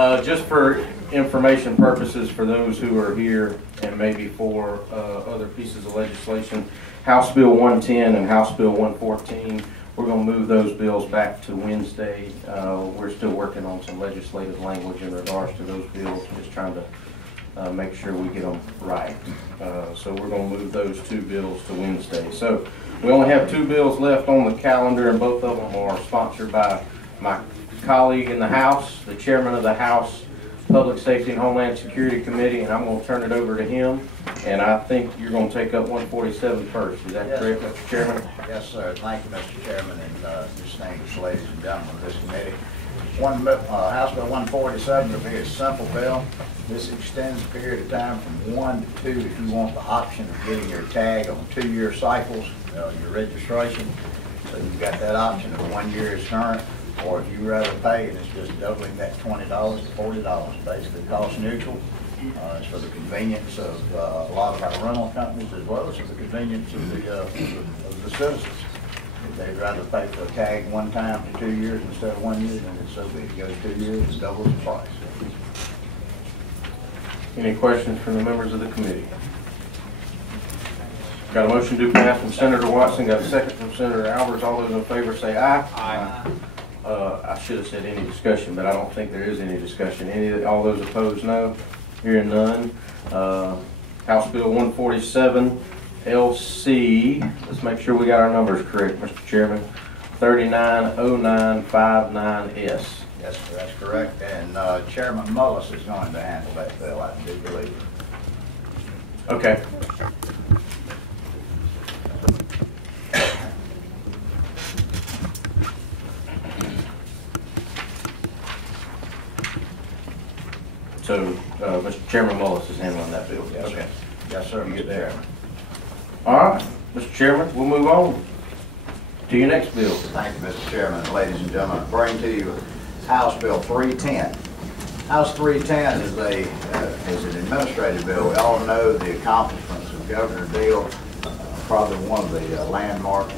Just for information purposes for those who are here and maybe for other pieces of legislation, House Bill 110 and House Bill 114, we're going to move those bills back to Wednesday. We're still working on some legislative language in regards to those bills, just trying to make sure we get them right. So we're going to move those two bills to Wednesday. So we only have two bills left on the calendar, and both of them are sponsored by my colleague in the House, the chairman of the House Public Safety and Homeland Security Committee, and I'm going to turn it over to him. And I think you're going to take up 147 first. Is that correct, Mr. Chairman? Yes, sir. Thank you, Mr. Chairman, and distinguished ladies and gentlemen of this committee. House Bill 147 will be a simple bill. This extends the period of time from 1 to 2 if you want the option of getting your tag on 2-year cycles, your registration. So you've got that option of 1 year is current, or if you rather pay, and it's just doubling that $20 to $40, basically cost neutral. It's for the convenience of a lot of our rental companies, as well as for the convenience of the citizens. If they'd rather pay for a tag one time for 2 years instead of 1 year, then it's so big. It goes 2 years, it's double the price. Any questions from the members of the committee? Got a motion to pass from Senator Watson, got a second from Senator Albers. All those in favor say aye. Aye. I should have said any discussion, but I don't think there is any discussion. All those opposed, no. Hearing none. House Bill 147 LC. Let's make sure we got our numbers correct, Mr. Chairman. 390959S. Yes, sir, that's correct. And Chairman Mullis is going to handle that bill, I do believe. Okay. So, Mr. Chairman Mullis is handling that bill. Yes, okay. Sir. Yes, sir, Mr. Chairman. All right, Mr. Chairman, we'll move on to your next bill. Thank you, Mr. Chairman. Ladies and gentlemen, I bring to you House Bill 310. House 310 is an administrative bill. We all know the accomplishments of Governor Deal. Probably one of the landmark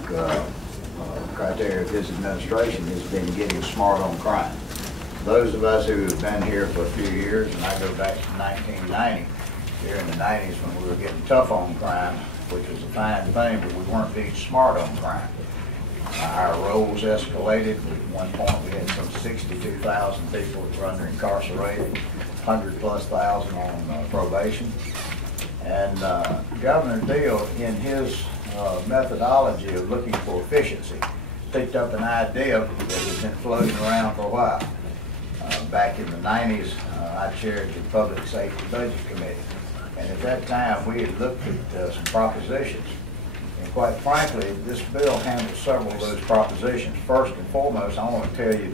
criteria of his administration has been getting smart on crime. Those of us who have been here for a few years, and I go back to 1990, here in the 90s when we were getting tough on crime, which was a fine thing, but we weren't being smart on crime. Our rolls escalated. At one point we had some 62,000 people that were under incarcerated, 100+ on probation. And Governor Deal, in his methodology of looking for efficiency, picked up an idea that has been floating around for a while. Back in the 90s, I chaired the Public Safety Budget Committee. And at that time, we had looked at some propositions. And quite frankly, this bill handles several of those propositions. First and foremost, I want to tell you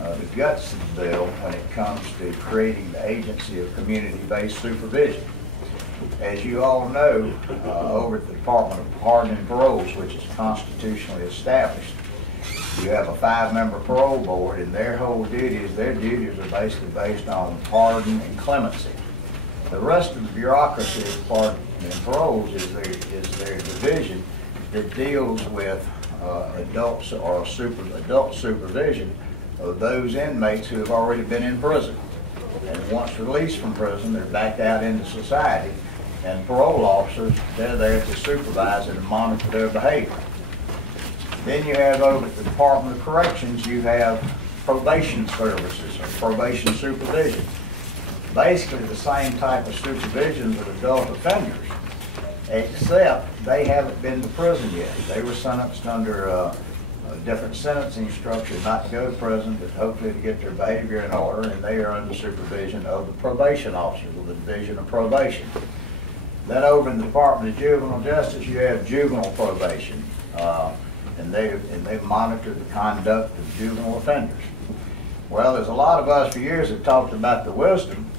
the guts of the bill when it comes to creating the Agency of Community-Based Supervision. As you all know, over at the Department of Pardon and Paroles, which is constitutionally established, you have a 5-member parole board, and their duties are basically based on pardon and clemency. The rest of the bureaucracy of pardon and paroles is their division that deals with adult supervision of those inmates who have already been in prison. And once released from prison, they're back out into society, and parole officers, they're there to supervise and monitor their behavior. Then you have over at the Department of Corrections, you have probation services or probation supervision. Basically the same type of supervision of adult offenders, except they haven't been to prison yet. They were sentenced under a different sentencing structure not to go to prison, but hopefully to get their behavior in order, and they are under supervision of the probation officers of the Division of Probation. Then over in the Department of Juvenile Justice, you have juvenile probation. And they monitor the conduct of juvenile offenders. Well, there's a lot of us for years have talked about the wisdom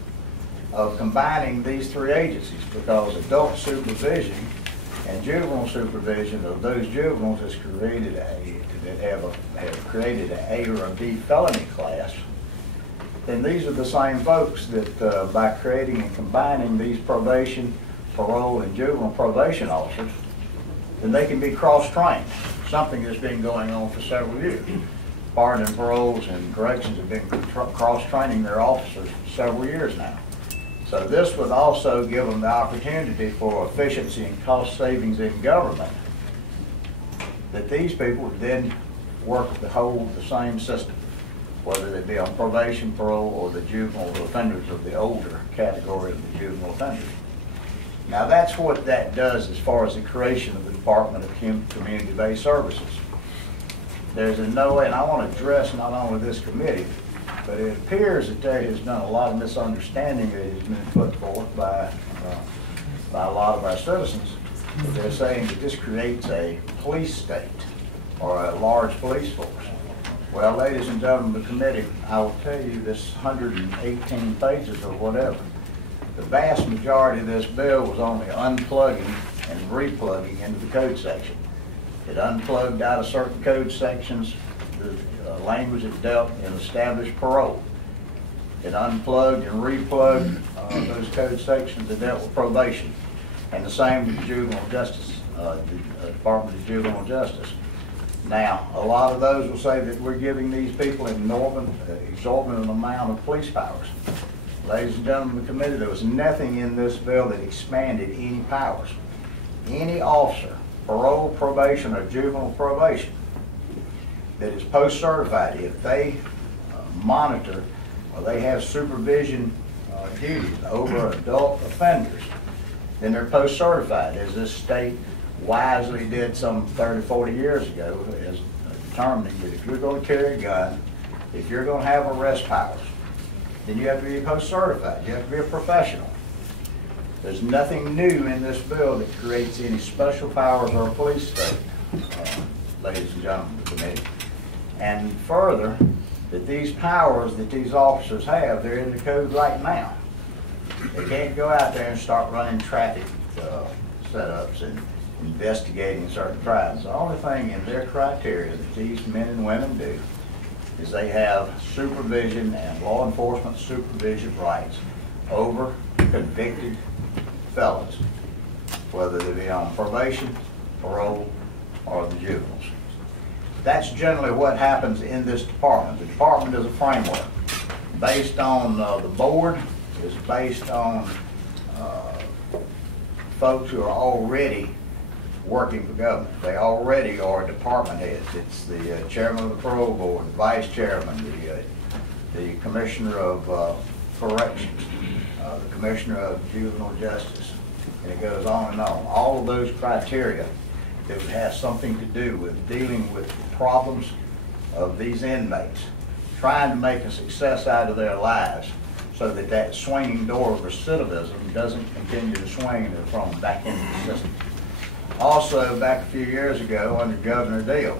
of combining these three agencies, because adult supervision and juvenile supervision of those juveniles has created have created an A or a B felony class. And these are the same folks that by creating and combining these probation, parole, and juvenile probation officers, then they can be cross-trained. Something that's been going on for several years. Pardon and Paroles and Corrections have been cross-training their officers for several years now. So this would also give them the opportunity for efficiency and cost savings in government, that these people would then work the same system, whether they be on probation, parole, or the juvenile offenders of the older category of the juvenile offenders. Now that's what that does as far as the creation of the Department of Community-Based Services. There's no way, and I want to address not only this committee, but it appears that there has been a lot of misunderstanding that has been put forth by a lot of our citizens. They're saying that this creates a police state or a large police force. Well, ladies and gentlemen of the committee, I will tell you this 118 pages or whatever, the vast majority of this bill was only unplugging and replugging into the code section. It unplugged out of certain code sections the language that dealt in established parole. It unplugged and replugged those code sections that dealt with probation. And the same with the juvenile justice, the Department of Juvenile Justice. Now, a lot of those will say that we're giving these people an exorbitant amount of police powers. Ladies and gentlemen of the committee, there was nothing in this bill that expanded any powers. Any officer, parole, probation, or juvenile probation, that is post-certified, if they monitor or they have supervision duties over adult offenders, then they're post-certified, as this state wisely did some 30, 40 years ago, as determining that if you're going to carry a gun, if you're going to have arrest powers, then you have to be post-certified. You have to be a professional. There's nothing new in this bill that creates any special powers or a police state, ladies and gentlemen of the committee. And further, that these powers that these officers have, they're in the code right now. They can't go out there and start running traffic setups and investigating certain crimes. The only thing in their criteria that these men and women do is they have supervision and law enforcement supervision rights over convicted felons, whether they be on probation, parole, or the juveniles. That's generally what happens in this department. The department is a framework based on the board, is based on folks who are already working for government. They already are department heads. It's the chairman of the parole board, the vice chairman, the commissioner of corrections, the commissioner of juvenile justice, and it goes on and on. All of those criteria that would have something to do with dealing with the problems of these inmates, trying to make a success out of their lives so that that swinging door of recidivism doesn't continue to swing and they're thrown back into the system. Also, back a few years ago under Governor Deal,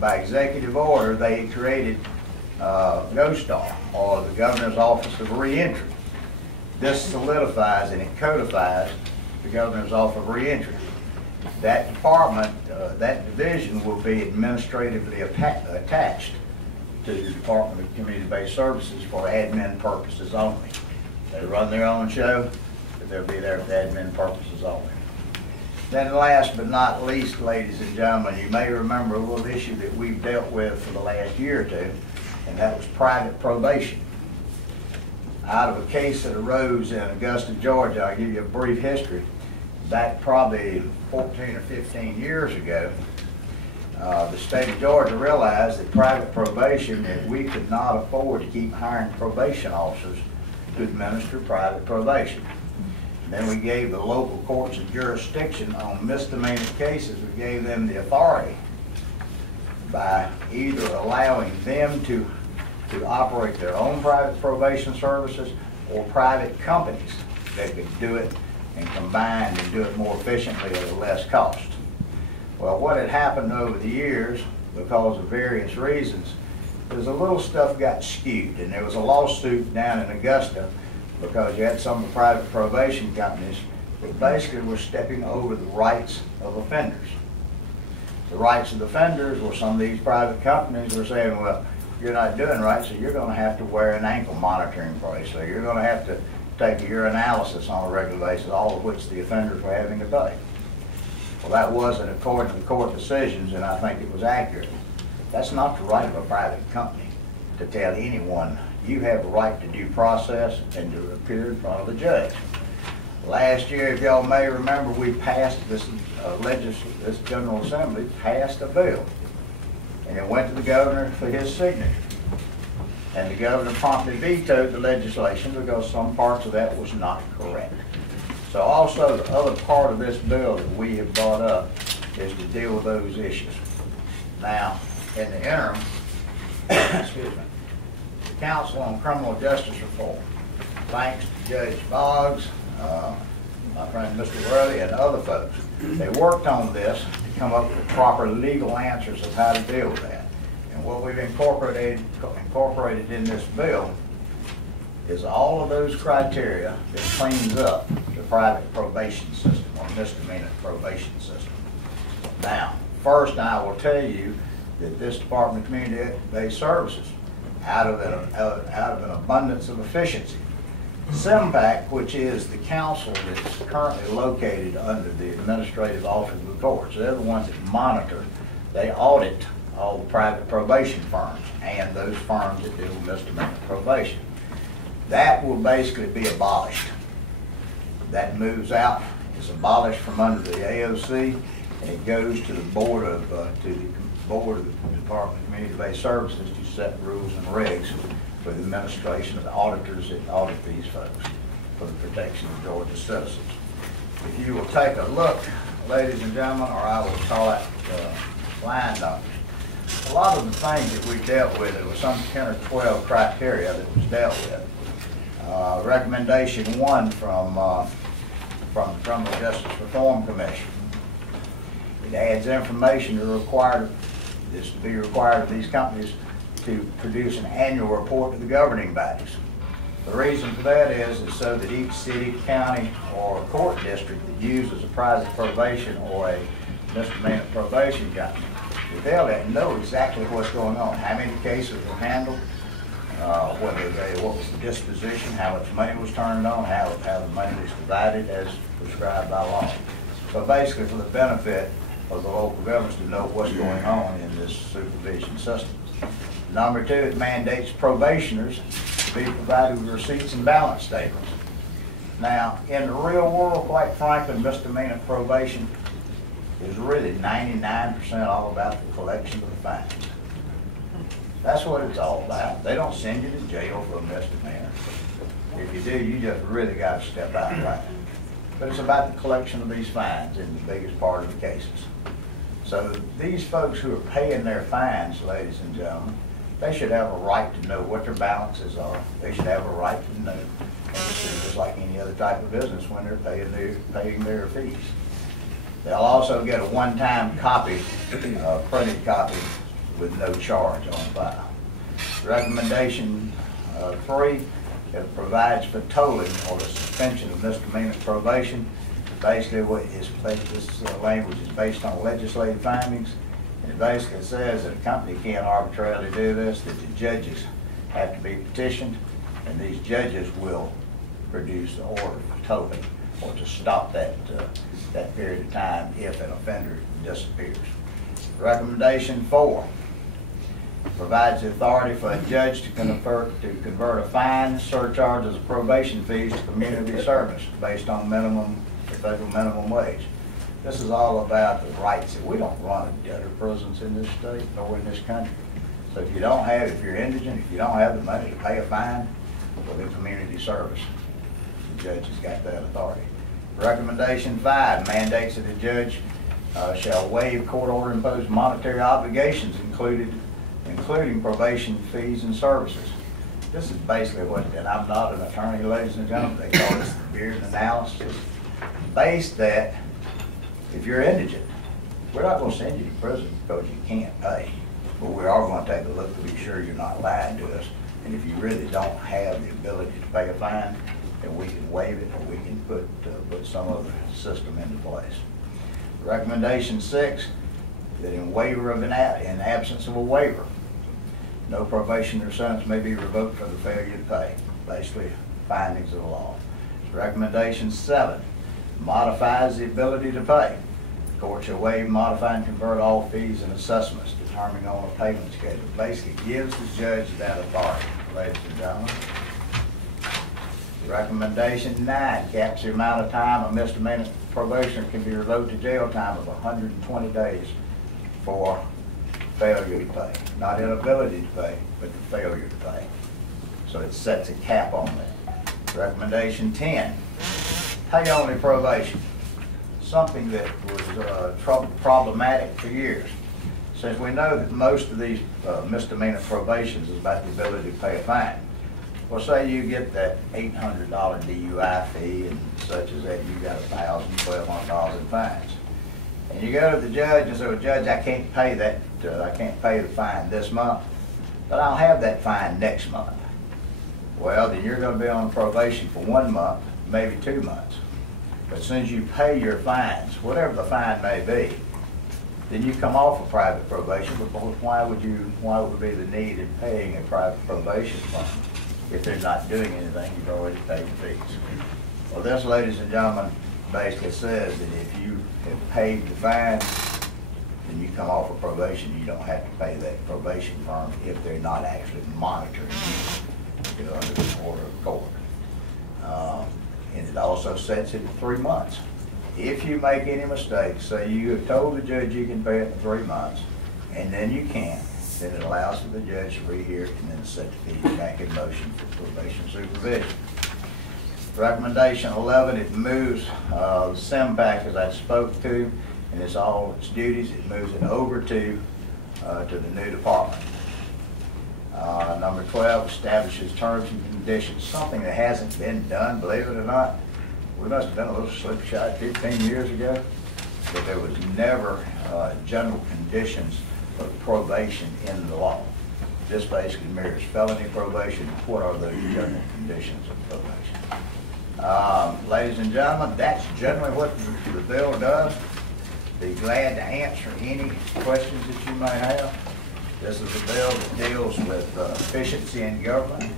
by executive order, they created GOSTAR, or the Governor's Office of Reentry. This solidifies and it codifies the Governor's Office of Reentry. That department, that division will be administratively attached to the Department of Community-Based Services for admin purposes only. They run their own show, but they'll be there for admin purposes only. Then last but not least, ladies and gentlemen, you may remember a little issue that we've dealt with for the last year or two, and that was private probation. Out of a case that arose in Augusta, Georgia, I'll give you a brief history. Back probably 14 or 15 years ago, the state of Georgia realized that private probation, that we could not afford to keep hiring probation officers to administer private probation. And then we gave the local courts of jurisdiction on misdemeanor cases, we gave them the authority by either allowing them to operate their own private probation services or private companies that could do it and combine and do it more efficiently at a less cost. Well, what had happened over the years, because of various reasons, is a little stuff got skewed, and there was a lawsuit down in Augusta because you had some of the private probation companies that basically were stepping over the rights of offenders. The rights of offenders were some of these private companies were saying, well, you're not doing right, so you're going to have to wear an ankle monitoring brace, so you're going to have to take a urinalysis on a regular basis, all of which the offenders were having to pay. Well, that wasn't according to the court decisions, and I think it was accurate. That's not the right of a private company to tell anyone you have a right to due process and to appear in front of a judge. Last year, if y'all may remember, we passed this General Assembly passed a bill, and it went to the governor for his signature. And the governor promptly vetoed the legislation because some parts of that was not correct. So also the other part of this bill that we have brought up is to deal with those issues. Now, in the interim, excuse me, the Council on Criminal Justice Reform, thanks to Judge Boggs, my friend Mr. Worthy, and other folks, they worked on this to come up with proper legal answers of how to deal with that. And what we've incorporated in this bill is all of those criteria that cleans up the private probation system or misdemeanor probation system. Now, first I will tell you that this Department of Community-Based Services, out of an abundance of efficiency, SIMPAC, which is the council that's currently located under the Administrative Office of the Courts, they're the ones that monitor, they audit all the private probation firms and those firms that deal with misdemeanor probation. That will basically be abolished. That moves out, is abolished from under the AOC, and it goes to the Board of the Department of Community-Based Services to set rules and regs for the administration of the auditors that audit these folks for the protection of Georgia citizens. If you will take a look, ladies and gentlemen, or I will call it line numbers. A lot of the things that we dealt with, there was some 10 or 12 criteria that was dealt with. Recommendation 1 from the Criminal Justice Reform Commission. It adds information to be required of these companies to produce an annual report to the governing bodies. The reason for that is so that each city, county, or court district that uses a private probation or a misdemeanor probation company, they'll know exactly what's going on, how many cases were handled, what was the disposition, how much money was turned on, how the money was divided as prescribed by law. So basically for the benefit of the local governments to know what's going on in this supervision system. Number 2, it mandates probationers to be provided with receipts and balance statements. Now, in the real world, quite frankly, misdemeanor probation is really 99% all about the collection of the fines. That's what it's all about. They don't send you to jail for a misdemeanor. If you do, you just really got to step out and line. But it's about the collection of these fines in the biggest part of the cases. So these folks who are paying their fines, ladies and gentlemen, they should have a right to know what their balances are. They should have a right to know, and to see just like any other type of business when they're paying their fees. They'll also get a one-time copy, printed copy with no charge on file. Recommendation 3, it provides for tolling or the suspension of misdemeanor probation. Basically, what is this language is based on legislative findings, and it basically says that a company can't arbitrarily do this, that the judges have to be petitioned, and these judges will produce an order for tolling or to stop that period of time if an offender disappears. Recommendation 4 provides the authority for a judge to convert a fine, surcharges, or probation fees to community service based on the federal minimum wage. This is all about the rights. We don't run debtor prisons in this state nor in this country. So if you're indigent, if you don't have the money to pay a fine, well, then community service. The judge has got that authority. Recommendation 5 mandates that a judge shall waive court order imposed monetary obligations including probation fees and services. This is basically what, and I'm not an attorney, ladies and gentlemen, they call this the Beard analysis. Based that if you're indigent, we're not going to send you to prison because you can't pay, but we are going to take a look to be sure you're not lying to us. And if you really don't have the ability to pay a fine, then we can waive it, or we can put some other system into place. Recommendation 6, that in absence of a waiver, no probation or sentence may be revoked for the failure to pay. Basically, findings of the law. Recommendation 7 modifies the ability to pay. The court shall waive, modify, and convert all fees and assessments to determining on a payment schedule. Basically gives the judge that authority, ladies and gentlemen. Recommendation 9 caps the amount of time a misdemeanor probationer can be revoked to jail time of 120 days for failure to pay. Not inability to pay, but the failure to pay. So it sets a cap on that. Recommendation 10, pay-only probation. Something that was problematic for years. Since we know that most of these misdemeanor probations is about the ability to pay a fine. Well, say you get that $800 DUI fee and such as that, you got $1,000, $1,200 in fines. And you go to the judge and say, well, Judge, I can't pay that, I can't pay the fine this month, but I'll have that fine next month. Well, then you're going to be on probation for 1 month, maybe 2 months. But as soon as you pay your fines, whatever the fine may be, then you come off of private probation. Because why would be the need in paying a private probation fund if they're not doing anything? You've already paid the fees. Well, this, ladies and gentlemen, basically says that if you have paid the fine, then you come off of probation. You don't have to pay that probation firm if they're not actually monitoring you under the order of court. And it also sets it at 3 months. If you make any mistakes, say you have told the judge you can pay it in 3 months, and then you can't, then it allows for the judge to rehear it and then set the fee back in motion for probation supervision. Recommendation 11, it moves the SIMPAC, as I spoke to, and it's all its duties, it moves it over to the new department. Number 12, establishes terms and conditions, something that hasn't been done, believe it or not. We must have been a little slipshod 15 years ago, but there was never general conditions of probation in the law. This basically mirrors felony probation. What are those general conditions of probation? Ladies and gentlemen, that's generally what the bill does. Be glad to answer any questions that you may have. This is a bill that deals with efficiency in government.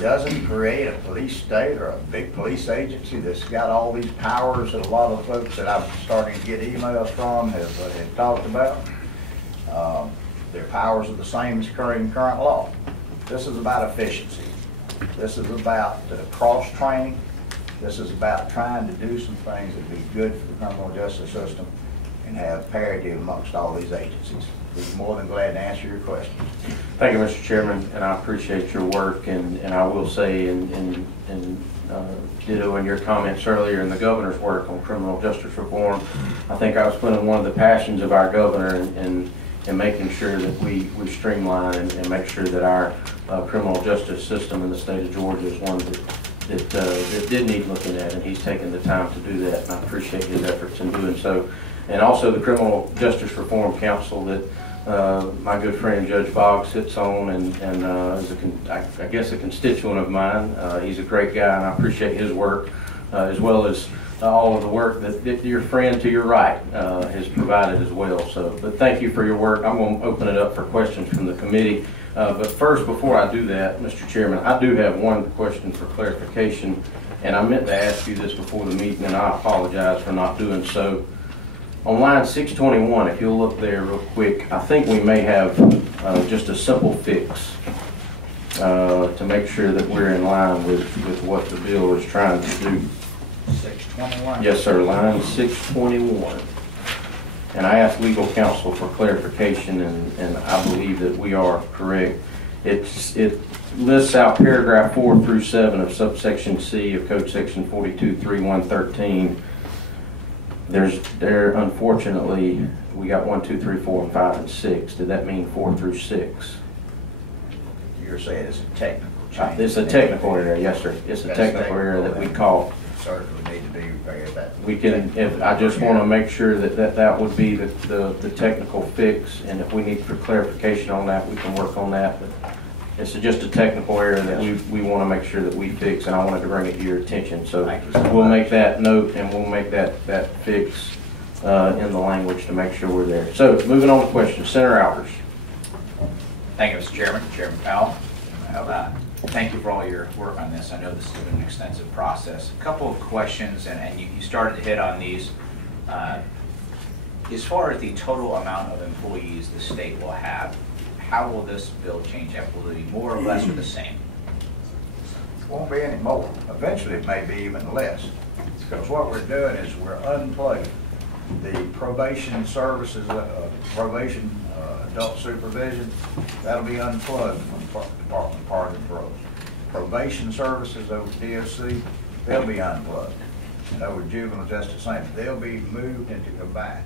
Doesn't create a police state or a big police agency that's got all these powers that a lot of folks that I'm starting to get emails from have talked about. Their powers are the same as current law. This is about efficiency. This is about cross-training. This is about trying to do some things that would be good for the criminal justice system and have parity amongst all these agencies. We'd be more than glad to answer your questions. Thank you, Mr. Chairman, and I appreciate your work. And I will say, ditto in your comments earlier in the governor's work on criminal justice reform, I think I was putting one of the passions of our governor in making sure that we streamline and make sure that our criminal justice system in the state of Georgia is one that did need looking at, and he's taken the time to do that, and I appreciate his efforts in doing so. And also the Criminal Justice Reform Council that my good friend Judge Boggs sits on, and is I guess a constituent of mine. He's a great guy, and I appreciate his work, as well as all of the work that your friend to your right has provided as well. So, but thank you for your work. I'm going to open it up for questions from the committee. But first, before I do that, Mr. Chairman, I do have one question for clarification, and I meant to ask you this before the meeting, and I apologize for not doing so. On line 621, if you'll look there real quick, I think we may have just a simple fix to make sure that we're in line with what the bill is trying to do. 621? Yes, sir, line 621. And I asked legal counsel for clarification, and I believe that we are correct. It lists out paragraph 4 through 7 of subsection C of Code Section 42.3.113. Unfortunately, we got 1, 2, 3, 4, and 5, and 6. Did that mean 4 through 6? You're saying it's a technical change? It's a technical error, yes, sir. It's a technical error that we caught. Certainly need to be repaired. We can. I just want to make sure that would be the technical fix, and if we need for clarification on that, we can work on that. But it's just a technical error that we want to make sure that we fix, and I wanted to bring it to your attention. So we'll make that note, and we'll make that fix in the language to make sure we're there. So moving on to questions. Senator Albers. Thank you, Mr. Chairman. Chairman Powell. Thank you for all your work on this. I know this has been an extensive process. A couple of questions, and you started to hit on these. As far as the total amount of employees the state will have, how will this bill change that? Will it be more or less or the same? It won't be any more. Eventually, it may be even less. Because what we're doing is we're unplugging the probation services, adult supervision, that'll be unplugged from the Department of Parole and Parole. Probation services over DOC, they'll be unplugged. And over juvenile justice same, they'll be moved into combined.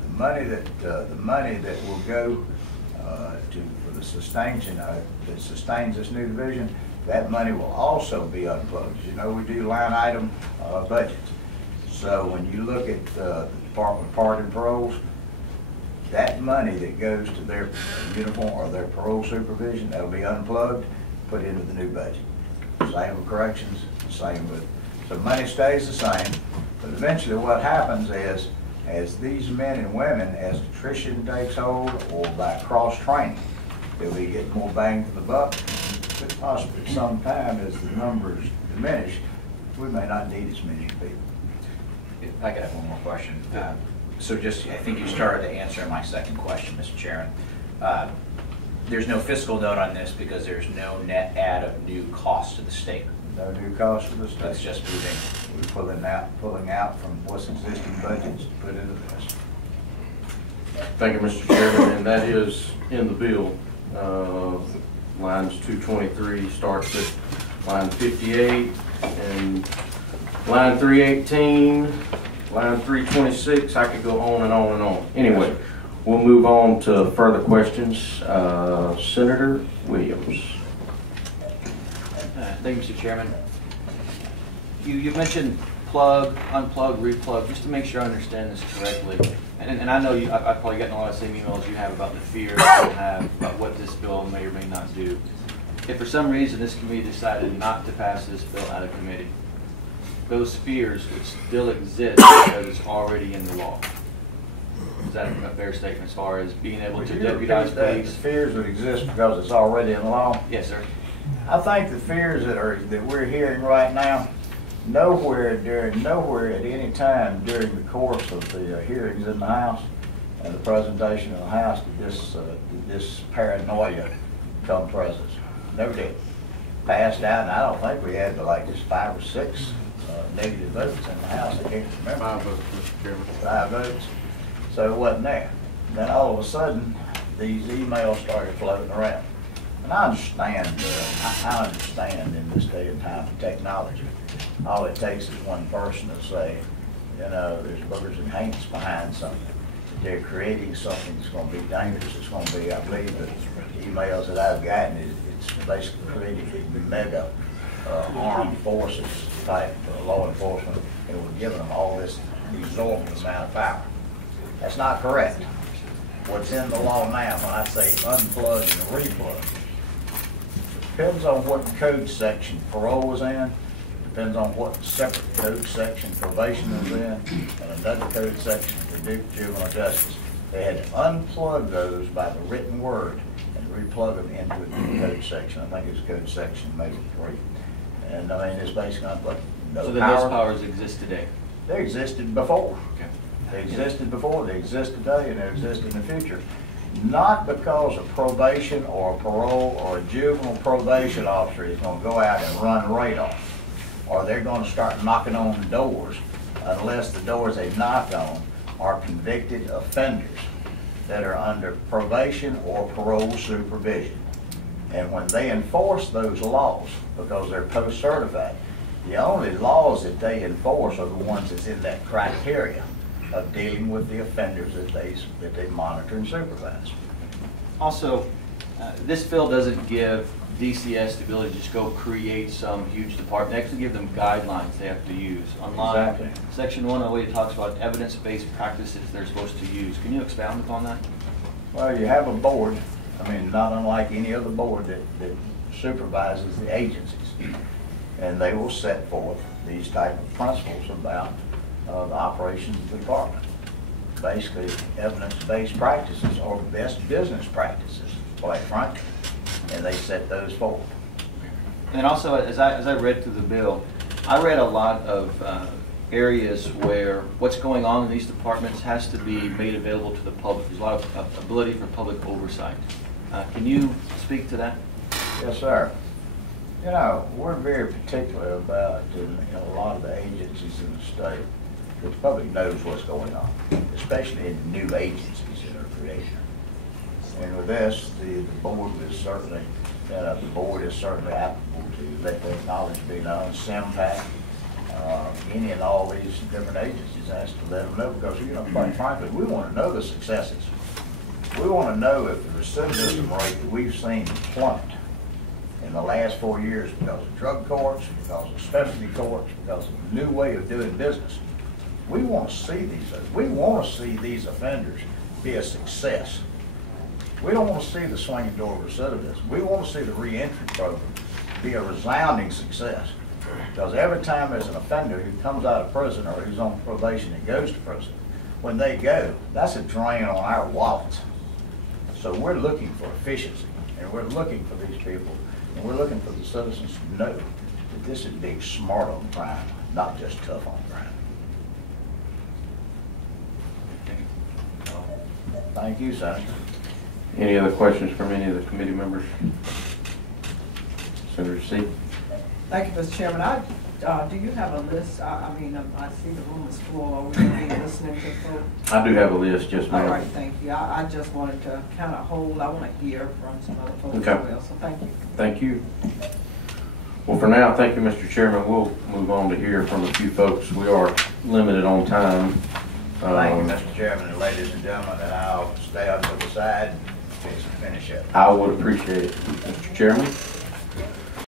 The money that will go for the suspension that sustains this new division, that money will also be unplugged. As you know, we do line item budgets. So when you look at the Department of Parole and Paroles, that money that goes to their uniform or their parole supervision, that'll be unplugged, put into the new budget. Same with corrections, same with, so money stays the same, but eventually what happens is, as these men and women, as attrition takes hold or by cross-training, they'll be getting more bang for the buck. But possibly sometime as the numbers diminish, we may not need as many people. I could have one more question. So just, I think you started to answer my second question, Mr. Chairman. There's no fiscal note on this because there's no net add of new costs to the state. No new cost to the state. It's just moving. We're pulling out from what's existing budgets to put into this. Thank you, Mr. Chairman, and that is in the bill. Lines 223 starts at line 58, and line 318, line 326, I could go on and on and on. Anyway, we'll move on to further questions. Senator Williams. Thank you, Mr. Chairman. You mentioned plug, unplug, replug, just to make sure I understand this correctly. And I know I've probably gotten a lot of the same emails you have about the fears you have about what this bill may or may not do. If for some reason this committee decided not to pass this bill out of committee, those fears would still exist because it's already in the law. Is that a fair statement as far as being able to deputize police? The fears would exist because it's already in the law? Yes, sir. I think the fears that we're hearing right now, nowhere at any time during the course of the hearings in the House and the presentation in the House did this paranoia come presence. Never did. Passed out, and I don't think we had but like just 5 or 6 negative votes in the House. I can't remember. 5 votes, Mr. Chairman. 5 votes. So it wasn't there. Then all of a sudden, these emails started floating around. And I understand in this day and time of technology, all it takes is one person to say, you know, there's boogers and hanks behind something. They're creating something that's going to be dangerous. It's going to be, I believe, the emails that I've gotten, it's basically creating a mega armed forces type law enforcement, and we're giving them all this exorbitant amount of power. That's not correct. What's in the law now, when I say unplug and replug, depends on what code section parole was in, depends on what separate code section probation was in, and another code section for juvenile justice. They had to unplug those by the written word and replug them into a new code section. I think it's code section maybe 3. And I mean, it's basically unplugged. No so then those powers exist today? They existed before. Okay. They existed before, they exist today, and they exist in the future. Not because a probation or a parole or a juvenile probation officer is going to go out and run radar, or they're going to start knocking on the doors unless the doors they knock on are convicted offenders that are under probation or parole supervision. And when they enforce those laws, because they're post-certified, the only laws that they enforce are the ones that's in that criteria of dealing with the offenders that they monitor and supervise. Also, this bill doesn't give DCS the ability to just go create some huge department. They actually give them guidelines they have to use. Online, exactly. Section 108 talks about evidence-based practices they're supposed to use. Can you expound upon that? Well, you have a board, I mean, not unlike any other board that supervises the agencies. And they will set forth these type of principles about the operations of the department. Basically, evidence-based practices or best business practices, quite frankly, and they set those forth. And also, as I read through the bill, I read a lot of areas where what's going on in these departments has to be made available to the public. There's a lot of ability for public oversight. Can you speak to that? Yes, sir. You know, we're very particular about a lot of the agencies in the state. The public knows what's going on, especially in the new agencies that are created. And with this, the board is certainly applicable to let their knowledge be known. SIMPAC, any and all these different agencies has to let them know, because, you know, quite frankly, we want to know the successes. We want to know if the recidivism rate that we've seen plummet in the last 4 years because of drug courts, because of specialty courts, because of a new way of doing business. We want to see these offenders be a success. We don't want to see the swinging door recidivism. We want to see the reentry program be a resounding success. Because every time there's an offender who comes out of prison or who's on probation and goes to prison, when they go, that's a drain on our wallets. So we're looking for efficiency, and we're looking for these people, and we're looking for the citizens to know that this is being smart on crime, not just tough on crime. Thank you, Senator. Any other questions from any of the committee members? Senator C. Thank you, Mr. Chairman. Do you have a list? I mean, I see the room is full. Are we going to be listening to folks? I do have a list, yes, ma'am. All right, thank you. I just wanted to kind of hold. I want to hear from some other folks Okay. as well, so thank you. Thank you. Well, for now, thank you, Mr. Chairman. We'll move on to hear from a few folks. We are limited on time. Thank you, Mr. Chairman, and ladies and gentlemen, and I'll stay up to the side and finish up. I would appreciate it, Mr. Chairman.